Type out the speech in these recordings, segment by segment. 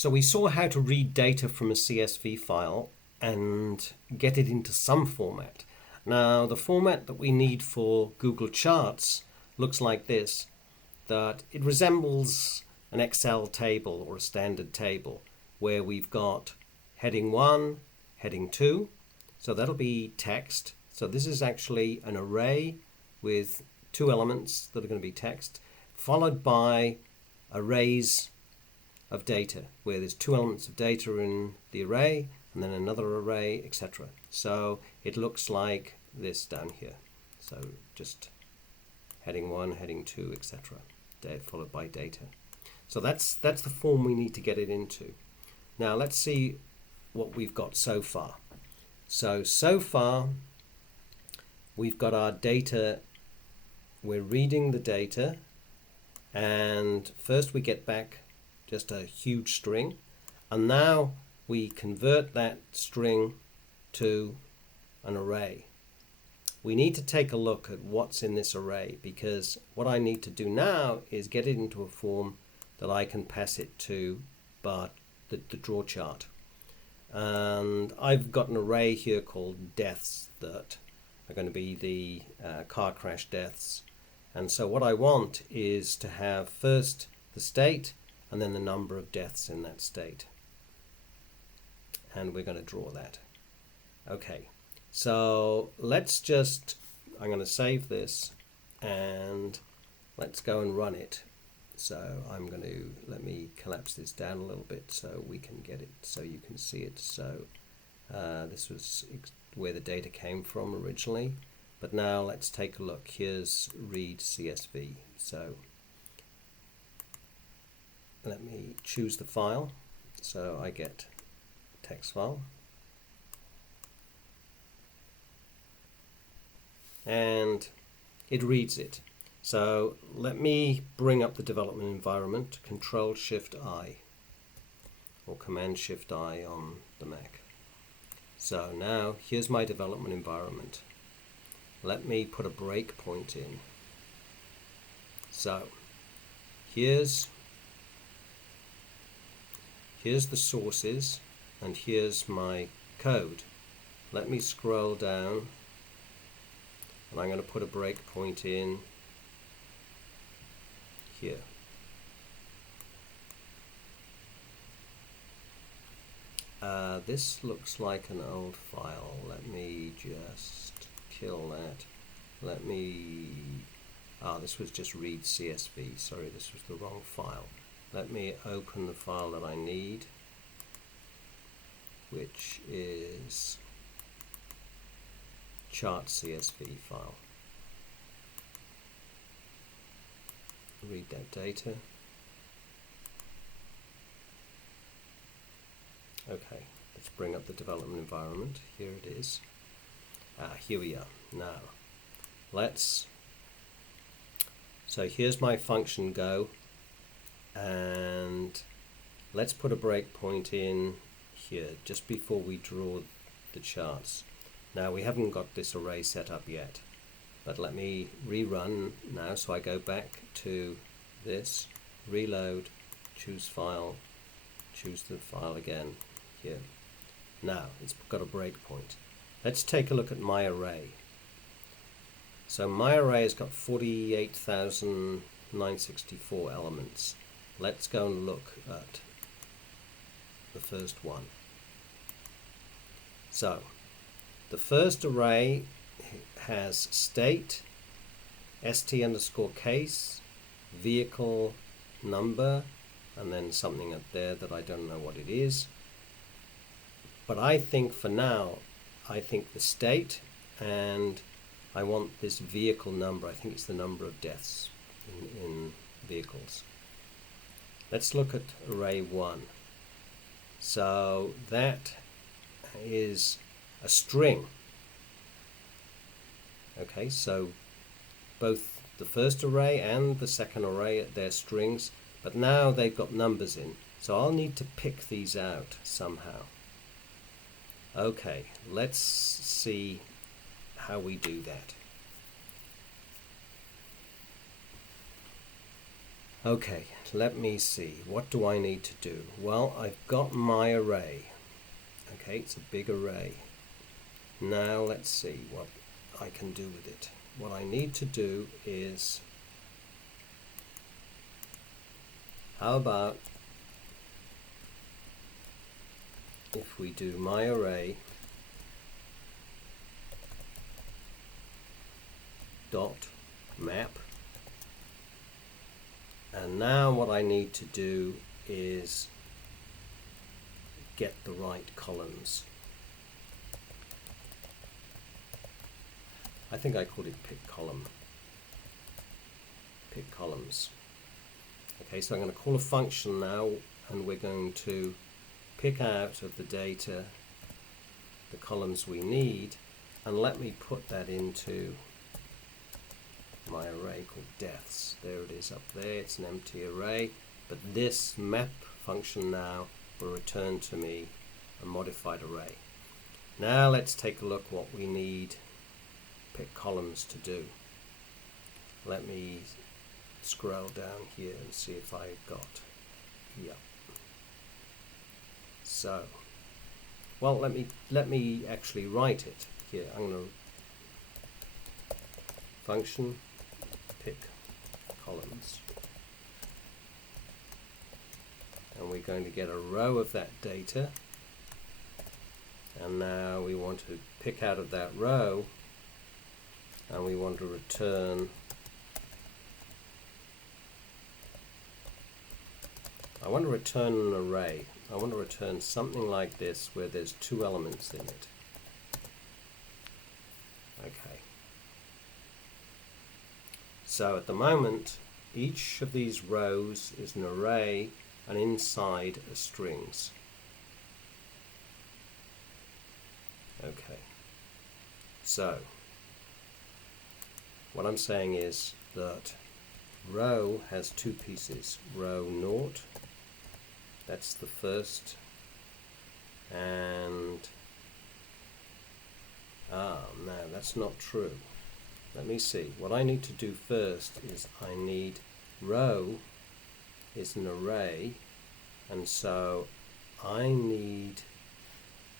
So we saw how to read data from a CSV file and get it into some format. Now the format that we need for Google Charts looks like this, that it resembles an Excel table or a standard table where we've got heading 1, heading 2, so that'll be text. So this is actually an array with 2 elements that are going to be text, followed by arrays of data where there's 2 elements of data in the array and then another array, etc. So it looks like this down here. So just heading 1, heading 2, etc. Followed by data. So that's the form we need to get it into. Now let's see what we've got so far. So far we've got our data. We're reading the data, and first we get back just a huge string, and now we convert that string to an array. We need to take a look at what's in this array, because what I need to do now is get it into a form that I can pass it to the draw chart. And I've got an array here called deaths that are going to be the car crash deaths. And so what I want is to have first the state and then the number of deaths in that state. And we're going to draw that. Okay, so let's just, I'm going to save this and let's go and run it. So I'm going to, let me collapse this down a little bit so we can get it, so you can see it. So this was where the data came from originally. But now let's take a look. Here's read CSV. So let me choose the file. So I get text file. And it reads it. So let me bring up the development environment, Control-Shift-I or Command-Shift-I on the Mac. So now here's my development environment. Let me put a breakpoint in. So here's the sources and here's my code. Let me scroll down and I'm going to put a breakpoint in here. This looks like an old file. Let me just kill that. Let me, this was just read CSV. Sorry, this was the wrong file. Let me open the file that I need, which is chart CSV file. Read that data. Okay, let's bring up the development environment. Here it is. Here we are. Now, so here's my function go, and let's put a breakpoint in here just before we draw the charts. Now we haven't got this array set up yet, but let me rerun now. So I go back to this, reload, choose file, choose the file again here. Now it's got a breakpoint. Let's take a look at my array. So my array has got 48,964 elements. Let's go and look at the first one. So the first array has state, st_case, vehicle number, and then something up there that I don't know what it is. But I think for now, I think the state, and I want this vehicle number. I think it's the number of deaths in vehicles. Let's look at array 1. So that is a string. Okay, so both the first array and the second array, they're strings, but now they've got numbers in. So I'll need to pick these out somehow. Okay, let's see how we do that. Okay, let me see. What do I need to do? Well, I've got my array. Okay, it's a big array. Now let's see what I can do with it. What I need to do is, how about if we do my array dot map, and now what I need to do is get the right columns. I think I called it pick column. Pick columns. Okay, so I'm going to call a function now, and we're going to pick out of the data the columns we need, and let me put that into my array called deaths. There it is up there. It's an empty array, but this map function now will return to me a modified array. Now let's take a look what we need pick columns to do. Let me scroll down here and see if I got, yeah. So, well, let me actually write it here. I'm going to function pick columns, and we're going to get a row of that data, and now we want to pick out of that row, and we want to return, I want to return an array. I want to return something like this where there's two elements in it. Okay. So at the moment, each of these rows is an array, and inside are strings. Okay. So what I'm saying is that row has two pieces. Row 0, that's the first, and no, that's not true. Let me see. What I need to do first is I need row is an array, and so I need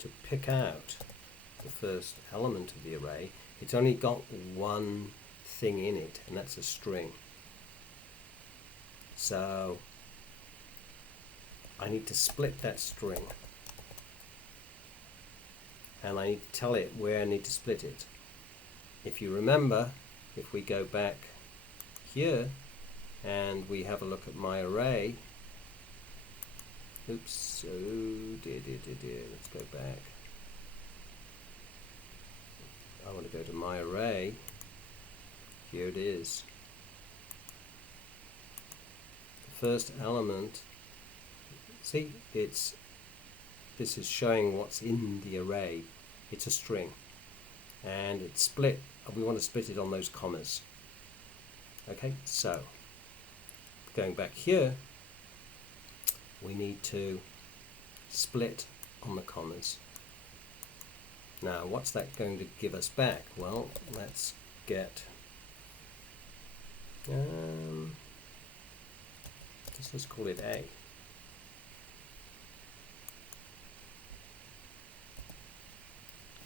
to pick out the first element of the array. It's only got one thing in it, and that's a string. So I need to split that string, and I need to tell it where I need to split it. If you remember, if we go back here and we have a look at my array, oops, oh dear, let's go back. I want to go to my array. Here it is. The first element, see, this is showing what's in the array. It's a string, and it's split. We want to split it on those commas. Okay, so going back here, we need to split on the commas. Now, what's that going to give us back? Well, let's get let's call it A.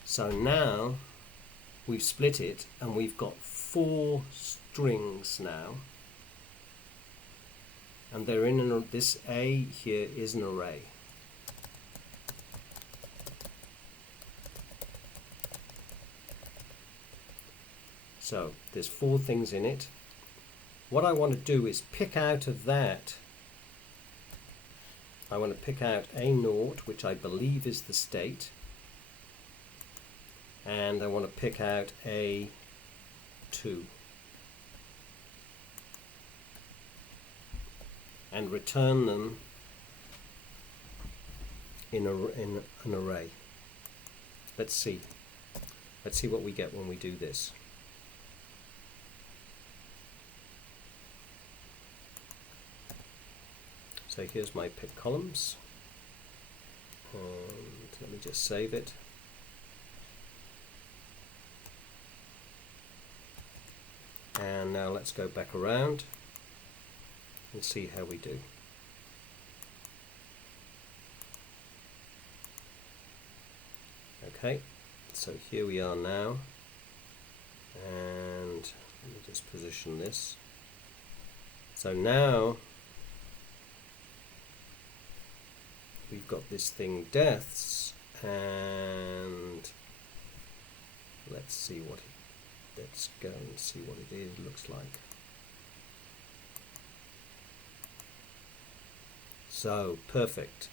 So now we've split it, and we've got 4 strings now, and they're in this A here is an array. So there's 4 things in it. What I want to do is pick out of that, I want to pick out A0, which I believe is the state, and I want to pick out A2. And return them in an array. Let's see what we get when we do this. So here's my pick columns, and let me just save it. And now let's go back around, and see how we do. Okay, so here we are now, and let me just position this. So now we've got this thing deaths, and let's see what let's go and see what it is, looks like. So perfect.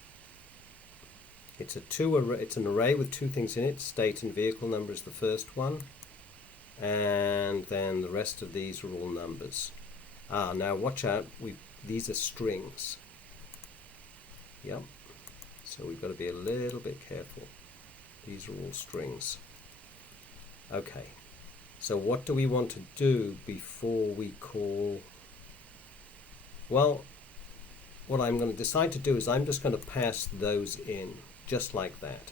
It's an array with two things in it. State and vehicle number is the first one, and then the rest of these are all numbers. Now watch out, these are strings. Yep. So we've got to be a little bit careful. These are all strings. Okay. So what do we want to do before we call? Well, what I'm going to decide to do is I'm just going to pass those in, just like that.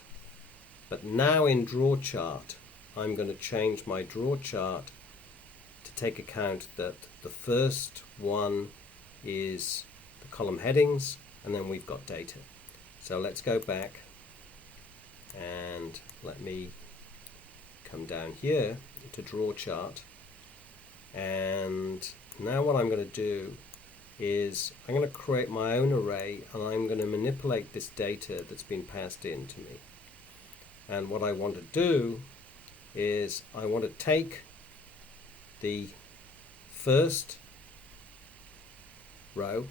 But now in draw chart, I'm going to change my draw chart to take account that the first one is the column headings, and then we've got data. So let's go back and let me come down here to draw chart, and now what I'm going to do is I'm going to create my own array, and I'm going to manipulate this data that's been passed in to me. And what I want to do is I want to take the first row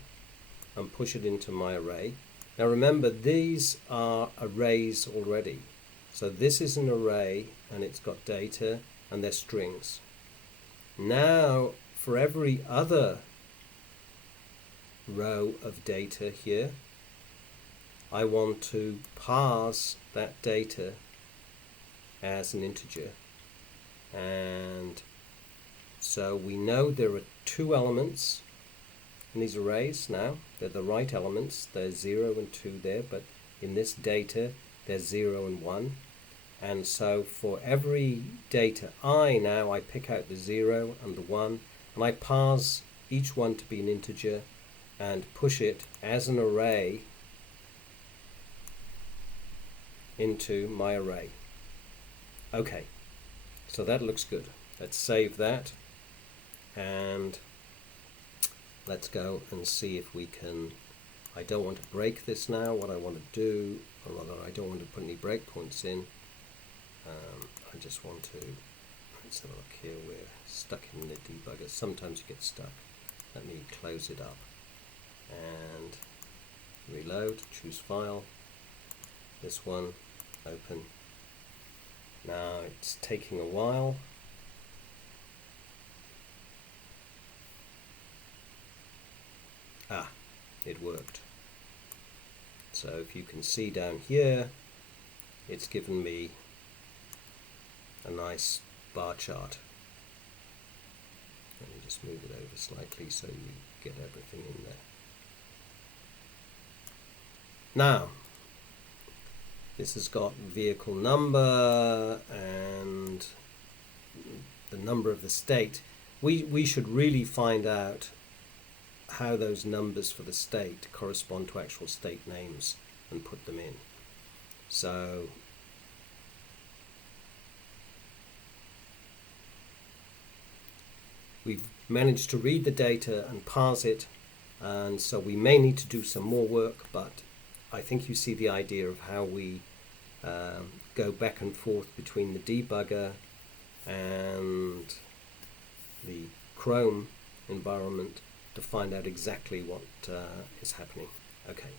and push it into my array. Now remember, these are arrays already. So this is an array, and it's got data, and they're strings. Now for every other row of data here, I want to parse that data as an integer. And so we know there are two elements in these arrays now. They're the right elements. There's 0 and 2 there, but in this data there's 0 and 1. And so for every data I now, I pick out the 0 and the 1, and I parse each one to be an integer and push it as an array into my array. Okay, so that looks good. Let's save that, and let's go and see if we can. I don't want to break this now. What I want to do, or rather I don't want to put any breakpoints in. I just want to, let's have a look here, we're stuck in the debugger. Sometimes you get stuck. Let me close it up and reload, choose file, this one, open. Now it's taking a while. It worked. So if you can see down here, it's given me a nice bar chart. Let me just move it over slightly so you get everything in there. Now, this has got vehicle number and the number of the state. We should really find out how those numbers for the state correspond to actual state names and put them in. So we've managed to read the data and parse it, and so we may need to do some more work, but I think you see the idea of how we go back and forth between the debugger and the Chrome environment to find out exactly what is happening. Okay.